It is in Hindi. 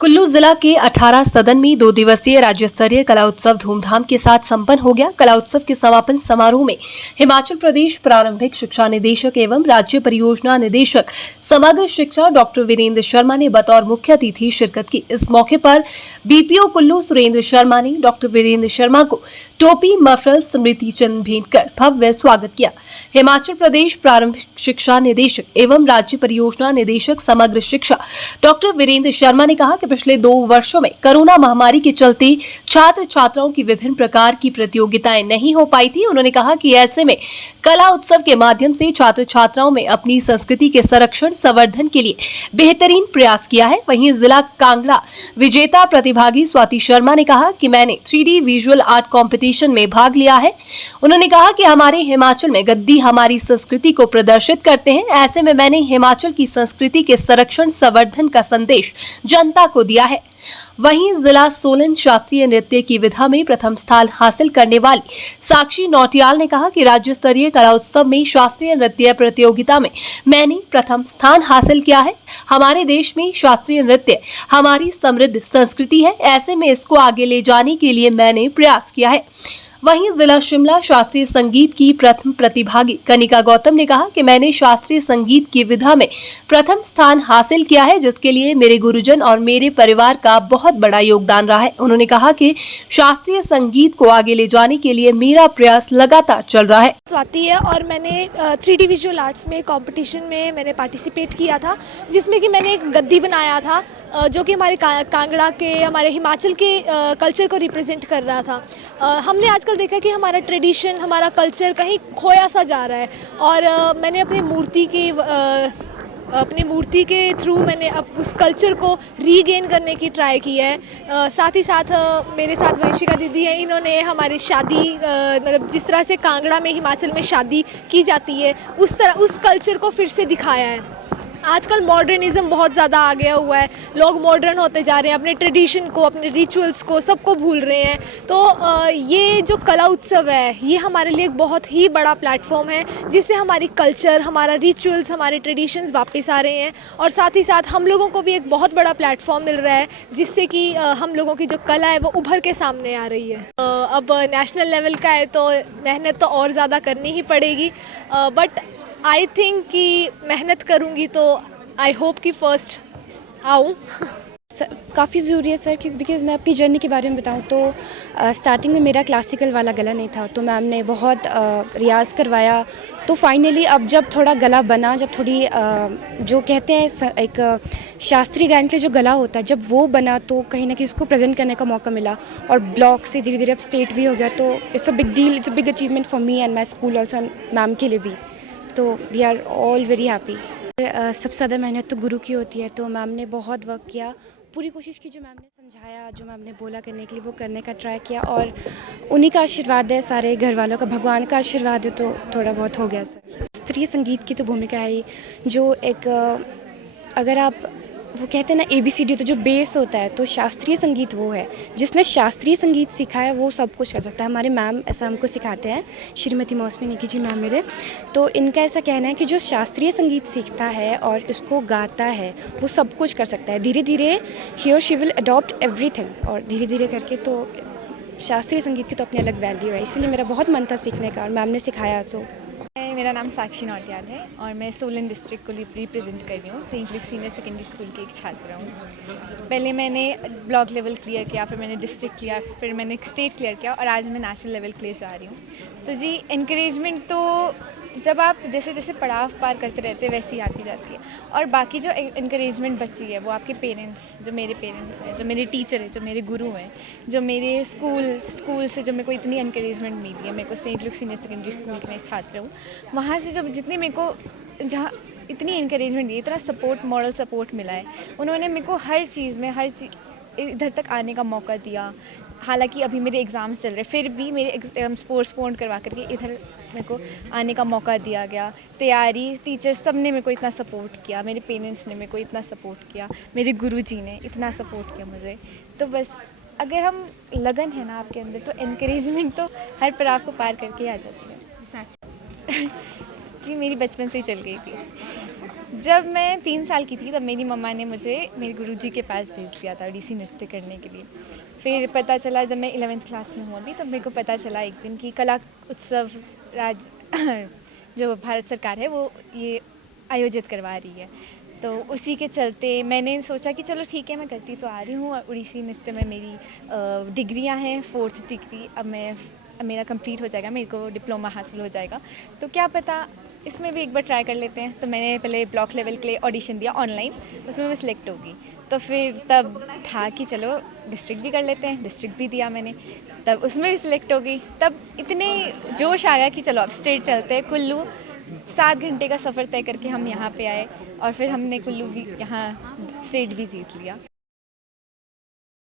कुल्लू जिला के 18 सदन में 2 दिवसीय राज्य स्तरीय कला उत्सव धूमधाम के साथ संपन्न हो गया। कला उत्सव के समापन समारोह में हिमाचल प्रदेश प्रारंभिक शिक्षा निदेशक एवं राज्य परियोजना निदेशक समग्र शिक्षा डॉक्टर वीरेंद्र शर्मा ने बतौर मुख्य अतिथि शिरकत की। इस मौके पर बीपीओ कुल्लू सुरेंद्र शर्मा ने डॉक्टर वीरेंद्र शर्मा को टोपी मफरल स्मृति चिन्ह भेंट कर भव्य स्वागत किया। हिमाचल प्रदेश प्रारंभिक शिक्षा निदेशक एवं राज्य परियोजना निदेशक समग्र शिक्षा डॉक्टर वीरेंद्र शर्मा ने कहा कि पिछले 2 वर्षों में कोरोना महामारी के चलते छात्र छात्राओं की विभिन्न प्रकार की प्रतियोगिताएं नहीं हो पाई थी। उन्होंने कहा कि ऐसे में कला उत्सव के माध्यम से छात्र छात्राओं में अपनी संस्कृति के संरक्षण संवर्धन के लिए बेहतरीन प्रयास किया है। वहीं जिला कांगड़ा विजेता प्रतिभागी स्वाति शर्मा ने कहा कि मैंने 3D विजुअल आर्ट कॉम्पिटिशन में भाग लिया है। उन्होंने कहा कि हमारे हिमाचल में गद्दी हमारी संस्कृति को प्रदर्शित करते हैं। ऐसे में मैंने हिमाचल की संस्कृति के संरक्षण संवर्धन का संदेश जनता को दिया है। वहीं जिला सोलन शास्त्रीय नृत्य की विधा में प्रथम स्थान हासिल करने वाली साक्षी नौटियाल ने कहा कि राज्य स्तरीय कला उत्सव में शास्त्रीय नृत्य प्रतियोगिता में मैंने प्रथम स्थान हासिल किया है। हमारे देश में शास्त्रीय नृत्य हमारी समृद्ध संस्कृति है। ऐसे में इसको आगे ले जाने के लिए मैंने प्रयास किया है। वहीं जिला शिमला शास्त्रीय संगीत की प्रथम प्रतिभागी कनिका गौतम ने कहा कि मैंने शास्त्रीय संगीत की विधा में प्रथम स्थान हासिल किया है, जिसके लिए मेरे गुरुजन और मेरे परिवार का बहुत बड़ा योगदान रहा है। उन्होंने कहा कि शास्त्रीय संगीत को आगे ले जाने के लिए मेरा प्रयास लगातार चल रहा है। स्वाति है और मैंने 3D विजुअल आर्ट्स में कंपटीशन में मैंने पार्टिसिपेट किया था, जिसमें कि मैंने एक गद्दी बनाया था जो कि हमारे कांगड़ा के हमारे हिमाचल के कल्चर को रिप्रेजेंट कर रहा था। हमने आजकल देखा कि हमारा ट्रेडिशन हमारा कल्चर कहीं खोया सा जा रहा है और मैंने अपनी मूर्ति के थ्रू मैंने अब उस कल्चर को रीगेन करने की ट्राई की है। साथ ही साथ मेरे साथ वंशिका दीदी है, इन्होंने हमारी शादी मतलब जिस तरह से कांगड़ा में हिमाचल में शादी की जाती है उस कल्चर को फिर से दिखाया है। आजकल मॉडर्निज्म बहुत ज़्यादा आ गया हुआ है, लोग मॉडर्न होते जा रहे हैं, अपने ट्रेडिशन को अपने रिचुअल्स को सबको भूल रहे हैं। तो ये जो कला उत्सव है ये हमारे लिए एक बहुत ही बड़ा प्लेटफॉर्म है, जिससे हमारी कल्चर हमारा रिचुअल्स हमारे ट्रेडिशंस वापस आ रहे हैं और साथ ही साथ हम लोगों को भी एक बहुत बड़ा प्लेटफॉर्म मिल रहा है, जिससे कि हम लोगों की जो कला है वो उभर के सामने आ रही है। अब नेशनल लेवल का है तो मेहनत तो और ज़्यादा करनी ही पड़ेगी, बट आई थिंक कि मेहनत करूँगी तो आई होप कि फर्स्ट आऊँ। काफ़ी ज़रूरी है सर, क्योंकि बिकॉज़ मैं अपनी जर्नी के बारे में बताऊँ तो स्टार्टिंग में मेरा क्लासिकल वाला गला नहीं था, तो मैम ने बहुत रियाज़ करवाया। तो फाइनली अब जब थोड़ा गला बना, जब थोड़ी जो कहते हैं एक शास्त्रीय गायन के लिए जो गला होता है, जब वो बना तो कहीं ना कहीं उसको प्रेजेंट करने का मौका मिला और ब्लॉक से धीरे धीरे अब स्टेट भी हो गया। तो it's a big deal, it's a big achievement for me and my school also and ma'am के लिए भी। तो we are all very happy. सबसे ज़्यादा मेहनत तो गुरु की होती है, तो मैम ने बहुत वर्क किया, पूरी कोशिश की, जो मैम ने समझाया जो मैम ने बोला करने के लिए वो करने का ट्राई किया और उन्हीं का आशीर्वाद है, सारे घर वालों का, भगवान का आशीर्वाद है, तो थोड़ा बहुत हो गया सर। शास्त्रीय संगीत की तो भूमिका है जो एक अगर आप वो कहते हैं ना ABCD, तो जो बेस होता है, तो शास्त्रीय संगीत वो है। जिसने शास्त्रीय संगीत सीखा है वो सब कुछ कर सकता है। हमारे मैम ऐसा हमको सिखाते हैं, श्रीमती मौसमी निकी जी मैम मेरे, तो इनका ऐसा कहना है कि जो शास्त्रीय संगीत सीखता है और उसको गाता है वो सब कुछ कर सकता है। धीरे धीरे ही और शी विल अडॉप्ट एवरीथिंग, और धीरे धीरे करके तो शास्त्रीय संगीत की तो अपनी अलग वैल्यू है। इसलिए मेरा बहुत मन था सीखने का और मैम ने सिखाया। तो मेरा नाम साक्षी नौटियाल है और मैं सोलन डिस्ट्रिक्ट को रिप्रेजेंट कर रही हूँ। Saint Luke senior secondary school की एक छात्रा हूँ। पहले मैंने ब्लॉक लेवल क्लियर किया, फिर मैंने डिस्ट्रिक्ट किया, फिर मैंने स्टेट क्लियर किया और आज मैं नेशनल लेवल क्लियर जा रही हूँ। तो जी इनकरेजमेंट तो जब आप जैसे जैसे पड़ाव पार करते रहते हैं वैसे ही आती जाती है, और बाकी जो इनकरेजमेंट बची है वो आपके पेरेंट्स, जो मेरे पेरेंट्स हैं, जो मेरे टीचर हैं, जो मेरे गुरु हैं, जो मेरे स्कूल से जो मेरे को इतनी इनकरेजमेंट मिली है। मेरे को Saint Luke senior secondary school की मैं छात्र हूँ, वहाँ से जो जितनी मेरे को जहाँ इतनी इनकरेजमेंट दी, इतना सपोर्ट, मॉरल सपोर्ट मिला है, उन्होंने मेरे को हर चीज़ में इधर तक आने का मौका दिया। हालांकि अभी मेरे एग्ज़ाम्स चल रहे, फिर भी मेरे पोस्टपोन करवा करके इधर मेरे को आने का मौका दिया गया। तैयारी, टीचर्स, सब ने मेरे को इतना सपोर्ट किया, मेरे पेरेंट्स ने मेरे को इतना सपोर्ट किया, मेरे गुरुजी ने इतना सपोर्ट किया मुझे। तो बस अगर हम लगन है ना आपके अंदर, तो इनकरेजमेंट तो हर पड़ाव को पार करके आ जाती है। जी मेरी बचपन से ही चल गई थी। जब मैं 3 साल की थी तब मेरी मम्मा ने मुझे मेरे गुरुजी के पास भेज दिया था ओडिसी नृत्य करने के लिए। फिर पता चला जब मैं 11th क्लास में हुआ थी तब मेरे को पता चला एक दिन कि कला उत्सव जो भारत सरकार है वो ये आयोजित करवा रही है। तो उसी के चलते मैंने सोचा कि चलो ठीक है मैं करती तो आ रही हूँ। और उड़ीसी नृत्य में मेरी डिग्रियाँ हैं, 4th डिग्री अब मेरा कंप्लीट हो जाएगा, मेरे को डिप्लोमा हासिल हो जाएगा। तो क्या पता इसमें भी एक बार ट्राई कर लेते हैं। तो मैंने पहले ब्लॉक लेवल के लिए ऑडिशन दिया ऑनलाइन, उसमें मैं सिलेक्ट होगी। तो फिर तब था कि चलो डिस्ट्रिक्ट भी कर लेते हैं, डिस्ट्रिक्ट भी दिया मैंने, तब उसमें भी सिलेक्ट हो गई। तब इतने जोश आ गया कि चलो अब स्टेट चलते हैं। कुल्लू 7 घंटे का सफ़र तय करके हम यहाँ पे आए और फिर हमने कुल्लू भी यहाँ स्टेट भी जीत लिया।